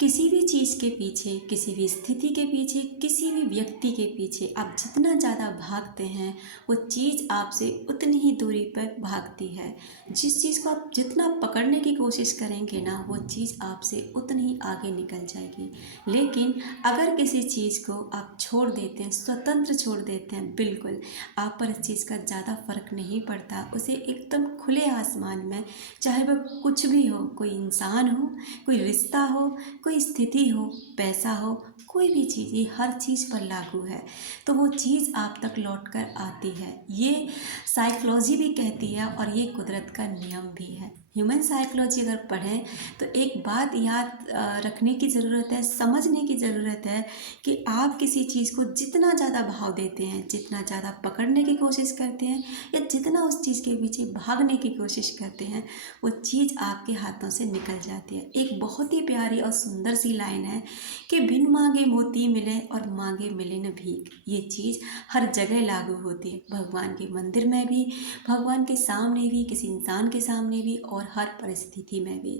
किसी भी चीज़ के पीछे, किसी भी स्थिति के पीछे, किसी भी व्यक्ति के पीछे आप जितना ज़्यादा भागते हैं वो चीज़ आपसे उतनी ही दूरी पर भागती है। जिस चीज़ को आप जितना पकड़ने की कोशिश करेंगे ना वो चीज़ आपसे उतनी ही आगे निकल जाएगी। लेकिन अगर किसी चीज़ को आप छोड़ देते हैं, स्वतंत्र छोड़ देते हैं, बिल्कुल आप पर इस चीज़ का ज़्यादा फर्क नहीं पड़ता। उसे एकदम खुले आसमान में, चाहे वह कुछ भी हो, कोई इंसान हो, कोई रिश्ता हो, कोई स्थिति हो, पैसा हो, कोई भी चीज़, ये हर चीज़ पर लागू है। तो वो चीज़ आप तक लौट कर आती है। ये साइकोलॉजी भी कहती है और ये कुदरत का नियम भी है। ह्यूमन साइकोलॉजी अगर पढ़ें तो एक बात याद रखने की ज़रूरत है, समझने की ज़रूरत है कि आप किसी चीज़ को जितना ज़्यादा भाव देते हैं, जितना ज़्यादा पकड़ने की कोशिश करते हैं या जितना उस चीज़ के पीछे भागने की कोशिश करते हैं वो चीज़ आपके हाथों से निकल जाती है। एक बहुत ही प्यारी और सुंदर सी लाइन है कि बिन मांगे मोती मिले और मांगे मिले न भीख। ये चीज़ हर जगह लागू होती है, भगवान के मंदिर में भी, भगवान के सामने भी, किसी इंसान के सामने भी और हर परिस्थिति में भी।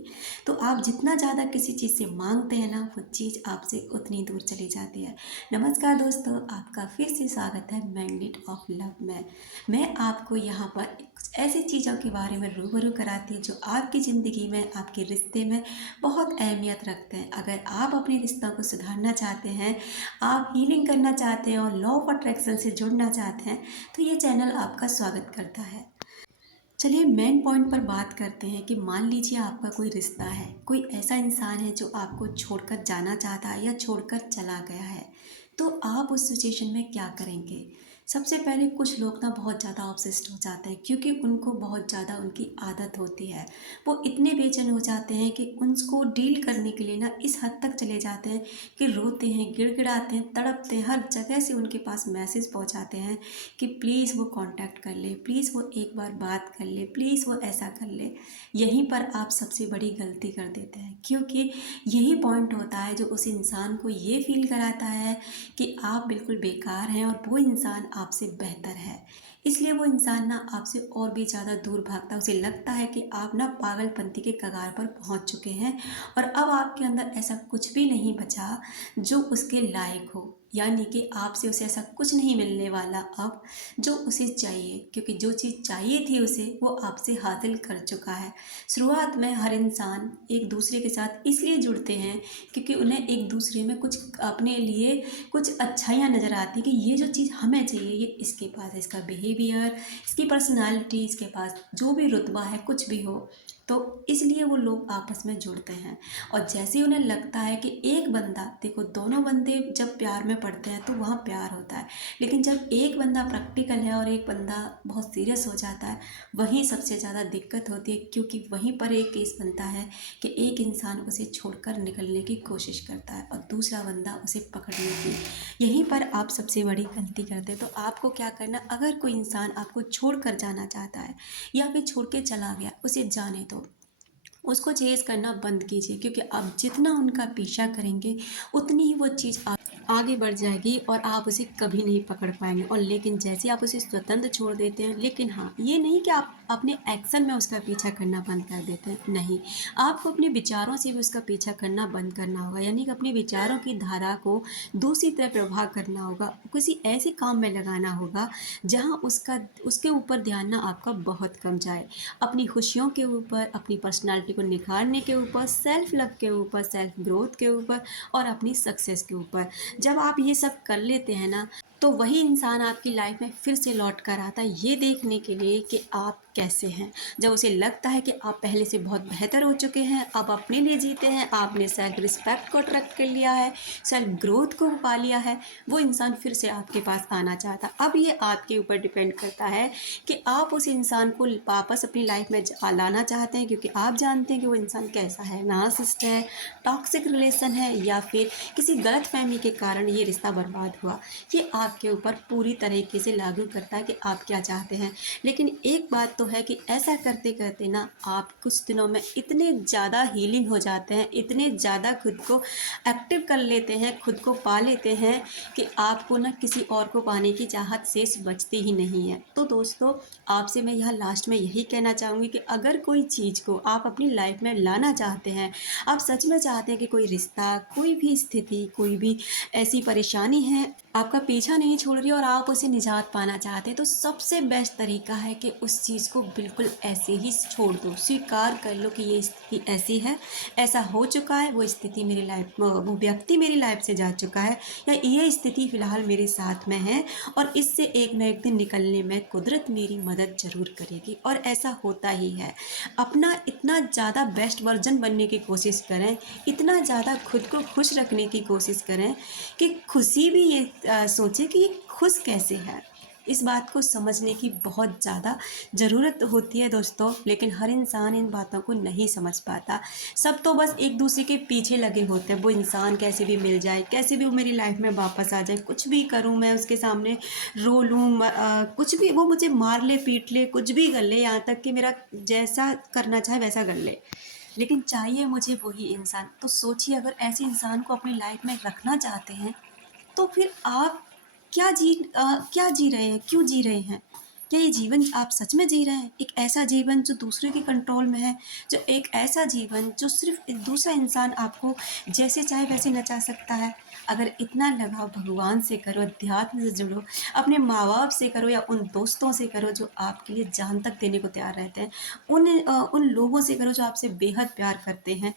तो आप जितना ज़्यादा किसी चीज़ से मांगते हैं ना वो चीज़ आपसे उतनी दूर चली जाती है। नमस्कार दोस्तों, आपका फिर से स्वागत है मैग्नेट ऑफ लव में। मैं आपको यहाँ पर कुछ ऐसी चीज़ों के बारे में रूबरू कराती हूँ जो आपकी ज़िंदगी में, आपके रिश्ते में बहुत अहमियत रखते हैं। अगर आप अपने रिश्तों को सुधारना चाहते हैं, आप हीलिंग करना चाहते हैं और लॉ ऑफ अट्रैक्शन से जुड़ना चाहते हैं तो ये चैनल आपका स्वागत करता है। चलिए मेन पॉइंट पर बात करते हैं कि मान लीजिए आपका कोई रिश्ता है, कोई ऐसा इंसान है जो आपको छोड़कर जाना चाहता है या छोड़कर चला गया है, तो आप उस सिचुएशन में क्या करेंगे। सबसे पहले कुछ लोग ना बहुत ज़्यादा ऑब्सेस्ड हो जाते हैं क्योंकि उनको बहुत ज़्यादा उनकी आदत होती है। वो इतने बेचैन हो जाते हैं कि उनको डील करने के लिए ना इस हद तक चले जाते हैं कि रोते हैं, गिड़गिड़ाते हैं, तड़पते हैं, हर जगह से उनके पास मैसेज पहुंचाते हैं कि प्लीज़ वो कांटेक्ट कर ले, प्लीज़ वो एक बार बात कर ले, प्लीज़ वो ऐसा कर ले। यहीं पर आप सबसे बड़ी गलती कर देते हैं क्योंकि यही पॉइंट होता है जो उस इंसान को ये फील कराता है कि आप बिल्कुल बेकार हैं और वो इंसान आपसे बेहतर है। इसलिए वो इंसान ना आपसे और भी ज़्यादा दूर भागता है। उसे लगता है कि आप ना पागलपंती के कगार पर पहुंच चुके हैं और अब आपके अंदर ऐसा कुछ भी नहीं बचा जो उसके लायक हो, यानी कि आपसे उसे ऐसा कुछ नहीं मिलने वाला अब जो उसे चाहिए, क्योंकि जो चीज़ चाहिए थी उसे वो आपसे हासिल कर चुका है। शुरुआत में हर इंसान एक दूसरे के साथ इसलिए जुड़ते हैं क्योंकि उन्हें एक दूसरे में कुछ अपने लिए कुछ अच्छाइयाँ नज़र आती कि ये जो चीज़ हमें चाहिए ये इसके पास है, इसका बिहेवियर, इसकी पर्सनालिटी, इसके पास जो भी रुतबा है, कुछ भी हो, तो इसलिए वो लोग आपस में जुड़ते हैं। और जैसे ही उन्हें लगता है कि एक बंदा, देखो दोनों बंदे जब प्यार में पड़ते हैं तो वहाँ प्यार होता है, लेकिन जब एक बंदा प्रैक्टिकल है और एक बंदा बहुत सीरियस हो जाता है वहीं सबसे ज़्यादा दिक्कत होती है, क्योंकि वहीं पर एक केस बनता है कि एक इंसान उसे छोड़कर निकलने की कोशिश करता है और दूसरा बंदा उसे पकड़ने की। यहीं पर आप सबसे बड़ी गलती करते हैं। तो आपको क्या करना, अगर कोई इंसान आपको छोड़ कर जाना चाहता है या फिर छोड़ के चला गया, उसे जाने दो, उसको चेज़ करना बंद कीजिए, क्योंकि आप जितना उनका पीछा करेंगे उतनी ही वो चीज़ आप आगे बढ़ जाएगी और आप उसे कभी नहीं पकड़ पाएंगे। और लेकिन जैसे आप उसे स्वतंत्र छोड़ देते हैं, लेकिन हाँ ये नहीं कि आप अपने एक्शन में उसका पीछा करना बंद कर देते हैं, नहीं, आपको अपने विचारों से भी उसका पीछा करना बंद करना होगा, यानी कि अपने विचारों की धारा को दूसरी तरफ प्रभाव करना होगा, किसी ऐसे काम में लगाना होगा जहाँ उसके ऊपर ध्यान ना आपका बहुत कम जाए। अपनी खुशियों के ऊपर, अपनी पर्सनालिटी को निखारने के ऊपर, सेल्फ लव के ऊपर, सेल्फ ग्रोथ के ऊपर और अपनी सक्सेस के ऊपर। जब आप ये सब कर लेते हैं ना तो वही इंसान आपकी लाइफ में फिर से लौट कर आता है ये देखने के लिए कि आप कैसे हैं। जब उसे लगता है कि आप पहले से बहुत बेहतर हो चुके हैं, आप अपने लिए जीते हैं, आपने सेल्फ रिस्पेक्ट को अट्रैक्ट कर लिया है, सेल्फ ग्रोथ को पा लिया है, वो इंसान फिर से आपके पास आना चाहता है। अब ये आपके ऊपर डिपेंड करता है कि आप उस इंसान को वापस अपनी लाइफ में लाना चाहते हैं, क्योंकि आप जानते हैं कि वो इंसान कैसा है, नार्सिसिस्ट है, टॉक्सिक रिलेशन है, या फिर किसी गलत फहमी के कारण ये रिश्ता बर्बाद हुआ। ये आपके ऊपर पूरी तरीके से लागू करता है कि आप क्या चाहते हैं। लेकिन एक बात तो है कि ऐसा करते करते ना आप कुछ दिनों में इतने ज़्यादा हीलिंग हो जाते हैं, इतने ज़्यादा खुद को एक्टिव कर लेते हैं, खुद को पा लेते हैं कि आपको ना किसी और को पाने की चाहत शेष बचती ही नहीं है। तो दोस्तों, आपसे मैं यहाँ लास्ट में यही कहना चाहूँगी कि अगर कोई चीज़ को आप अपनी लाइफ में लाना चाहते हैं, आप सच में चाहते हैं कि कोई रिश्ता, कोई भी स्थिति, कोई भी ऐसी परेशानी है आपका पीछा नहीं छोड़ रही और आप उसे निजात पाना चाहते हैं, तो सबसे बेस्ट तरीका है कि उस चीज़ को बिल्कुल ऐसे ही छोड़ दो। स्वीकार कर लो कि ये स्थिति ऐसी है, ऐसा हो चुका है, वो स्थिति मेरी लाइफ में, वो व्यक्ति मेरी लाइफ से जा चुका है, या ये स्थिति फ़िलहाल मेरे साथ में है और इससे एक न एक दिन निकलने में कुदरत मेरी मदद ज़रूर करेगी और ऐसा होता ही है। अपना इतना ज़्यादा बेस्ट वर्जन बनने की कोशिश करें, इतना ज़्यादा खुद को खुश रखने की कोशिश करें कि खुशी भी ये सोचें कि ये खुश कैसे है। इस बात को समझने की बहुत ज़्यादा ज़रूरत होती है दोस्तों, लेकिन हर इंसान इन बातों को नहीं समझ पाता। सब तो बस एक दूसरे के पीछे लगे होते हैं, वो इंसान कैसे भी मिल जाए, कैसे भी वो मेरी लाइफ में वापस आ जाए, कुछ भी करूँ मैं उसके सामने, रो लूँ, कुछ भी, वो मुझे मार ले, पीट ले, कुछ भी कर ले, यहाँ तक कि मेरा जैसा करना चाहे वैसा कर ले, लेकिन चाहिए मुझे वही इंसान। तो सोचिए, अगर ऐसे इंसान को अपनी लाइफ में रखना चाहते हैं तो फिर आप क्या जी रहे हैं, क्यों जी रहे हैं? क्या ये जीवन आप सच में जी रहे हैं? एक ऐसा जीवन जो दूसरे के कंट्रोल में है, जो एक ऐसा जीवन जो सिर्फ़ एक दूसरा इंसान आपको जैसे चाहे वैसे नचा सकता है। अगर इतना लगाव भगवान से करो, अध्यात्म से जुड़ो, अपने माँ-बाप से करो या उन दोस्तों से करो जो आपके लिए जान तक देने को तैयार रहते हैं। उन लोगों से करो जो आपसे बेहद प्यार करते हैं।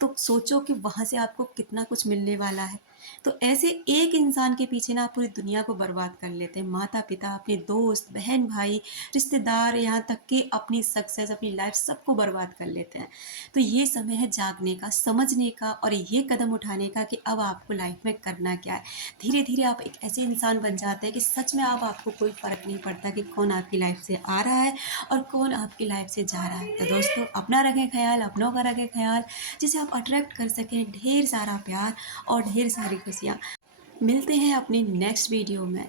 तो सोचो कि वहाँ से आपको कितना कुछ मिलने वाला है। तो ऐसे एक इंसान के पीछे ना आप पूरी दुनिया को बर्बाद कर लेते हैं। माता-पिता, अपने दोस्त, बहन-भाई, रिश्तेदार, यहाँ तक कि अपनी सक्सेस, अपनी लाइफ़ सबको बर्बाद कर लेते हैं। तो ये समय है जागने का, समझने का और ये कदम उठाने का कि अब आपको लाइफ़ में करना क्या है। धीरे-धीरे आप एक ऐसे इंसान बन जाते हैं कि सच में अब आपको कोई फ़र्क नहीं पड़ता कि कौन आपकी लाइफ़ से आ रहा है और कौन आपकी लाइफ़ से जा रहा है। तो दोस्तों, अपना रखें ख़याल, अपनों का रखें ख़याल, जिसे आप अट्रैक्ट कर सकें ढेर सारा प्यार और ढेर सारी खुशियाँ। मिलते हैं अपनी नेक्स्ट वीडियो में।